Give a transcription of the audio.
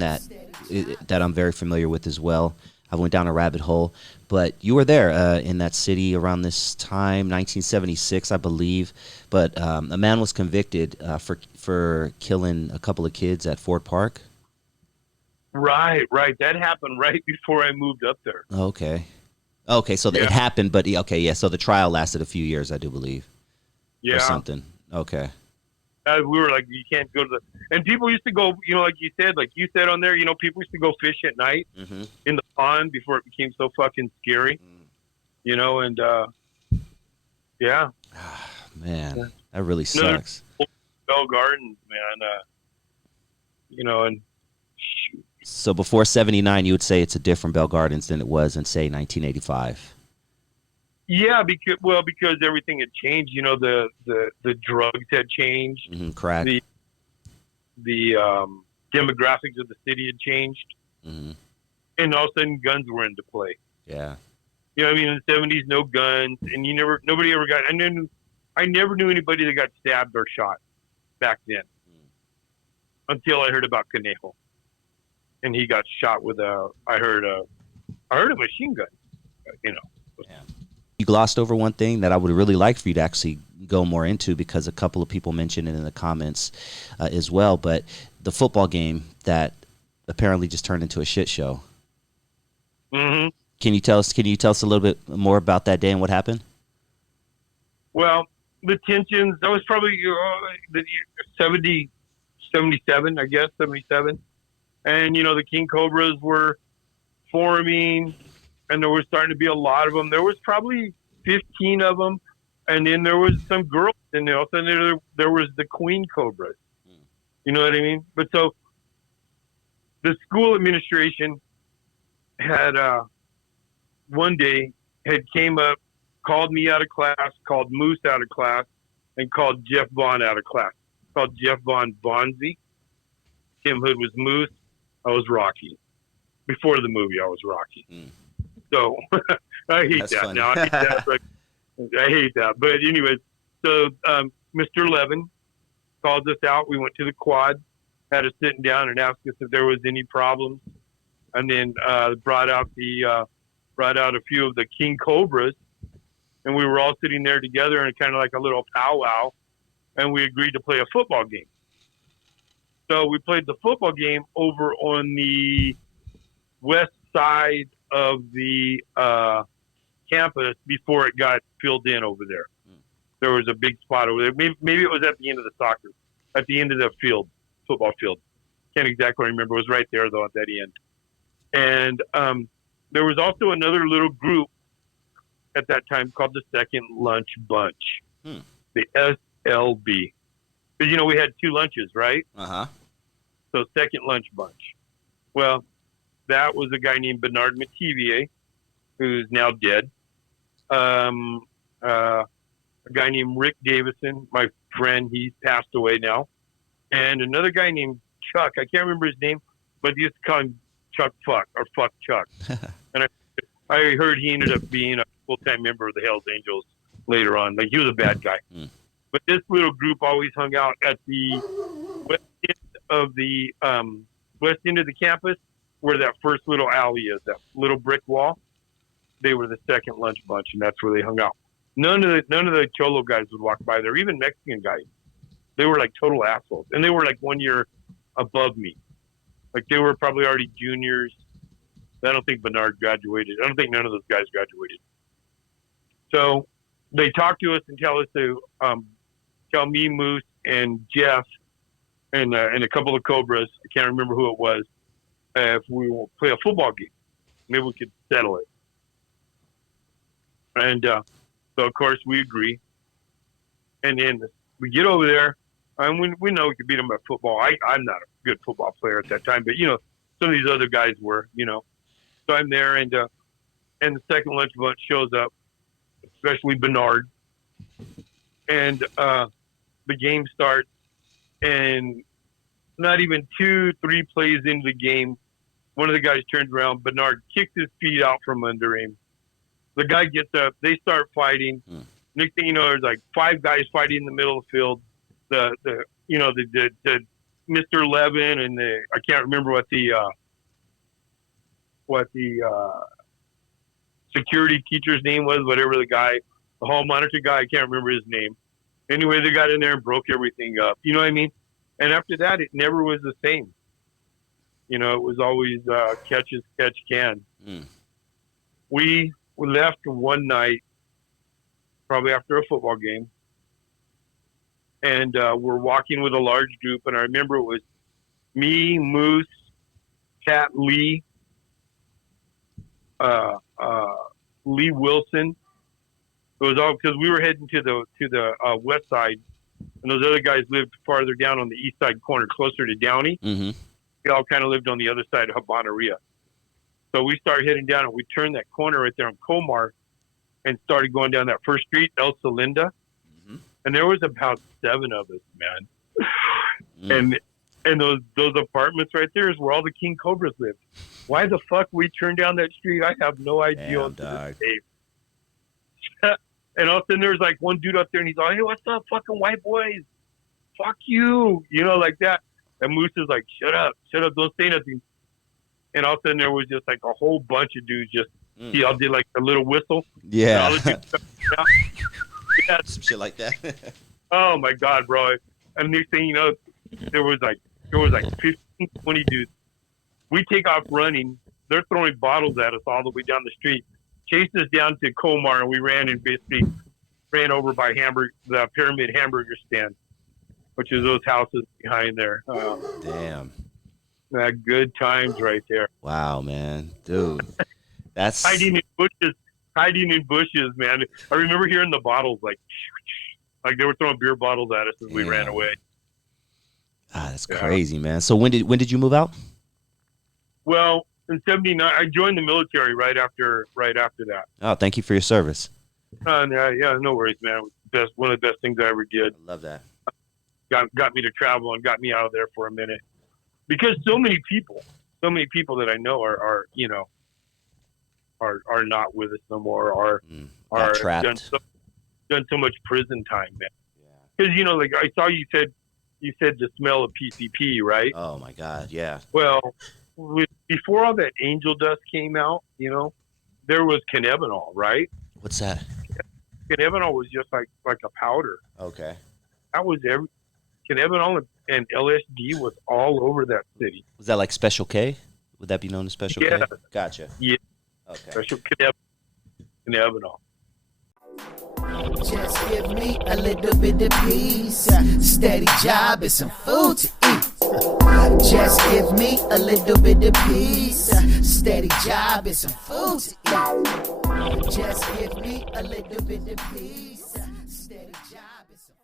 that that I'm very familiar with as well. I went down a rabbit hole, but you were there in that city around this time, 1976, I believe. But a man was convicted for killing a couple of kids at Fort Park. Right, right. That happened right before I moved up there. Okay, okay. So Yeah, it happened, but okay, yeah. So the trial lasted a few years, I do believe, or yeah. something. Okay. We were like, you can't go to the. And people used to go, like you said on there, people used to go fish at night Mm-hmm. in the pond before it became so fucking scary, and yeah. Man, that really Another sucks. Bell Gardens, man. And So before '79, you would say it's a different Bell Gardens than it was in, say, 1985. yeah, because everything had changed. The drugs had changed. Mm-hmm. Crack. The the demographics of the city had changed, Mm-hmm. and all of a sudden guns were into play. Yeah. I mean, in the '70s, no guns, and nobody ever got. I never knew anybody that got stabbed or shot back then until I heard about Conejo, and he got shot with I heard a machine gun. You know. Yeah. You glossed over one thing that I would really like for you to actually go more into, because a couple of people mentioned it in the comments as well. But the football game that apparently just turned into a shit show. Mm-hmm. Can you tell us? Can you tell us a little bit more about that day and what happened? Well, the tensions. That was probably the 77, I guess 77, and the King Cobras were forming, and there was starting to be a lot of them. There was probably 15 of them, and then there was some girls, and all of a sudden there was the Queen Cobras. You know what I mean? But so the school administration had one day had came up, called me out of class, called Moose out of class, and called Jeff Bond out of class. Called Jeff Bond Bonzi. Tim Hood was Moose. I was Rocky. Before the movie, I was Rocky. So I hate That's that funny. now. I hate that. I hate that. But anyways, so Mr. Levin called us out. We went to the quad, had us sitting down and asked us if there was any problems, and then brought out a few of the King Cobras, and we were all sitting there together in kind of like a little powwow, and we agreed to play a football game. So we played the football game over on the west side of the campus before it got filled in over there. There was a big spot over there. Maybe it was at the end of the at the end of the field, football field. Can't exactly remember. It was right there, though, at that end. And there was also another little group at that time called the Second Lunch Bunch, the SLB. Because, we had two lunches, right? Uh-huh. So Second Lunch Bunch. Well, that was a guy named Bernard Mativier, who's now dead. A guy named Rick Davison, my friend, he's passed away now. And another guy named Chuck, I can't remember his name, but he used to call him Chuck Fuck, or Fuck Chuck. And I heard he ended up being a full-time member of the Hells Angels later on. Like, he was a bad guy. But this little group always hung out at the west end of the campus, where that first little alley is, that little brick wall. They were the Second Lunch Bunch, and that's where they hung out. None of the Cholo guys would walk by there, even Mexican guys. They were like total assholes, and they were like 1 year above me. Like, they were probably already juniors. I don't think Bernard graduated. I don't think none of those guys graduated. So they talked to us and tell us to tell me, Moose, and Jeff, and a couple of Cobras. I can't remember who it was. If we will play a football game, maybe we could settle it. And so, of course, we agree. And then we get over there, and we know we could beat them at football. I'm not a good football player at that time, but, some of these other guys were, So I'm there, and the Second Lunch Bunch shows up, especially Bernard. And the game starts, and not even 2-3 plays into the game, one of the guys turns around. Bernard kicks his feet out from under him. The guy gets up. They start fighting. Next thing you know, there's like 5 guys fighting in the middle of the field. The Mr. Levin and I can't remember what the security teacher's name was, whatever the hall monitor guy, I can't remember his name. Anyway, they got in there and broke everything up. You know what I mean? And after that, it never was the same. You know, it was always catch as catch can. Mm. We left one night, probably after a football game, and we're walking with a large group. And I remember it was me, Moose, Cat Lee, Lee Wilson. It was all because we were heading to the west side, and those other guys lived farther down on the east side corner, closer to Downey. Mm-hmm. We all kind of lived on the other side of Habaneria. So we started heading down, and we turned that corner right there on Comar and started going down that first street, El Celinda. Mm-hmm. And there was about 7 of us, man. Mm. And those apartments right there is where all the King Cobras lived. Why the fuck we turned down that street, I have no idea. Damn, and all of a sudden there was like one dude up there, and he's like, "Hey, what's up, fucking white boys? Fuck you," you know, like that. And Moose is like, shut up, don't say nothing. And all of a sudden there was just like a whole bunch of dudes he all did like a little whistle. Yeah. Yeah. Some shit like that. Oh my God, bro. And next thing you know, there was like 15, 20 dudes. We take off running. They're throwing bottles at us all the way down the street. Chased us down to Comar, and we basically ran over by the Pyramid Hamburger Stand, which is those houses behind there. Damn. Good times right there. Wow, man. Dude. That's hiding in bushes, man. I remember hearing the bottles like they were throwing beer bottles at us as we ran away. That's crazy, man. So when did you move out? Well, in '79, I joined the military right after that. Oh, thank you for your service. Yeah, no worries, man. One of the best things I ever did. I love that. Got me to travel and got me out of there for a minute, because so many people that I know are not with us no more, are trapped. Done so much prison time, man. Because like I saw you said the smell of PCP, right? Oh my God, yeah. Well, before all that angel dust came out, there was cannabinol, right? What's that? Cannabinol was just like a powder. Okay. That was cannabinol and LSD was all over that city. Was that like Special K? Would that be known as Special K? Gotcha. Yeah. Okay. Special cannabinol. Just give me a little bit of peace, steady job and some food to eat. Just give me a little bit of peace, steady job and some food to eat. Just give me a little bit of peace, steady job and some